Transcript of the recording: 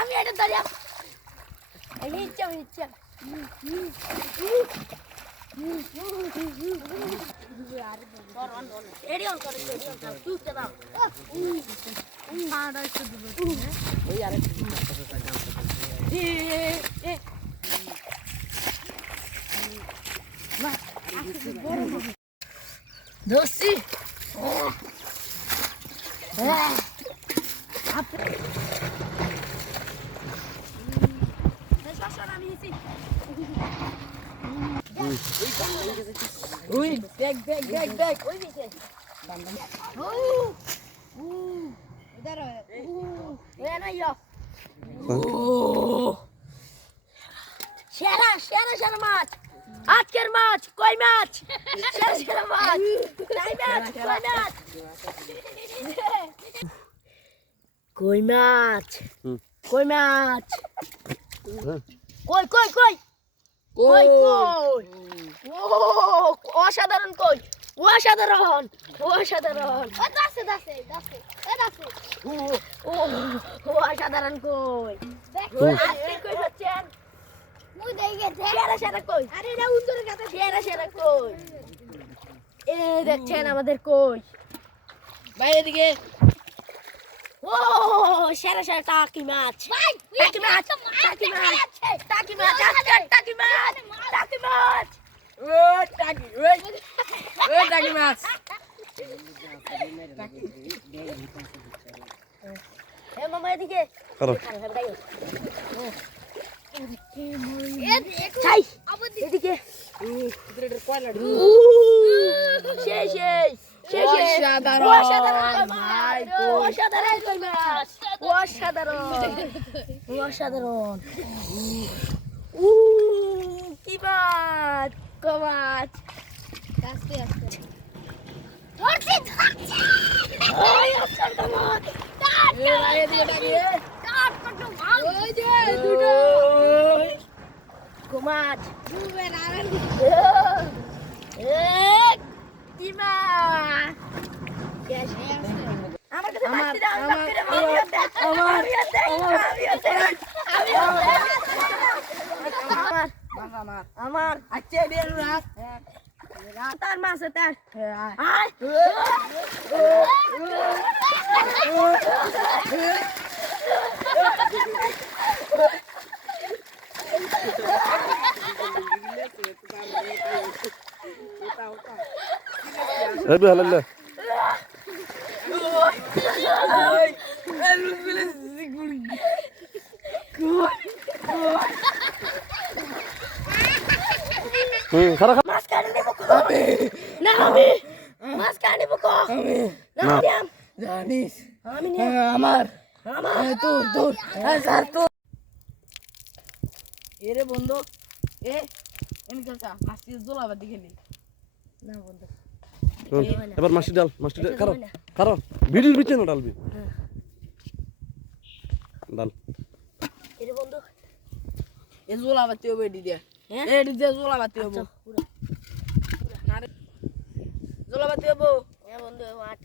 আমি এটা ধরিয়া ইচ্ছা দোষী Ui, beg. Ui, biche. Idhar hai. Ye na yo. Shera maç. Asker maç, koi maç. Shera maç. Koi maç, koi maç. Koi maç. Koi. অসাধারণ কই অসাধারণ দাসে অসাধারণ কই আজকে কই হচ্ছেন মুই দেখে সেরা কই আরে এটা উত্তরের কাছে সেরা কই এ দেখছেন আমাদের কই ভাই এদিকে ও সেরা টাকি মাছ টাকি মাছ ও টাকি মাছ এ মামা এদিকে এদিকে অসাধারণ কি মাছ কমাছ কুমার কি মাছ আমার আচ্ছা রাতার মাছ তার هلا خلاص মাছ কাটে নেব না আমি মাছ কাটে নেব না জানিস আমি আমার তোর স্যার তো এরে বন্ধু এমনি চাচা মাছটি জোলাবার দিকে নেই না বন্ধু এবার মাছটি ডাল কারণ ভিডিওর ভিতরে না ডালবি ডাল এরে বন্ধু এ জোলাবার তুই এডি দিয়া এডি দিয়া জোলাবার তুই পুরো জোলাবার তুই বন্ধু মাছ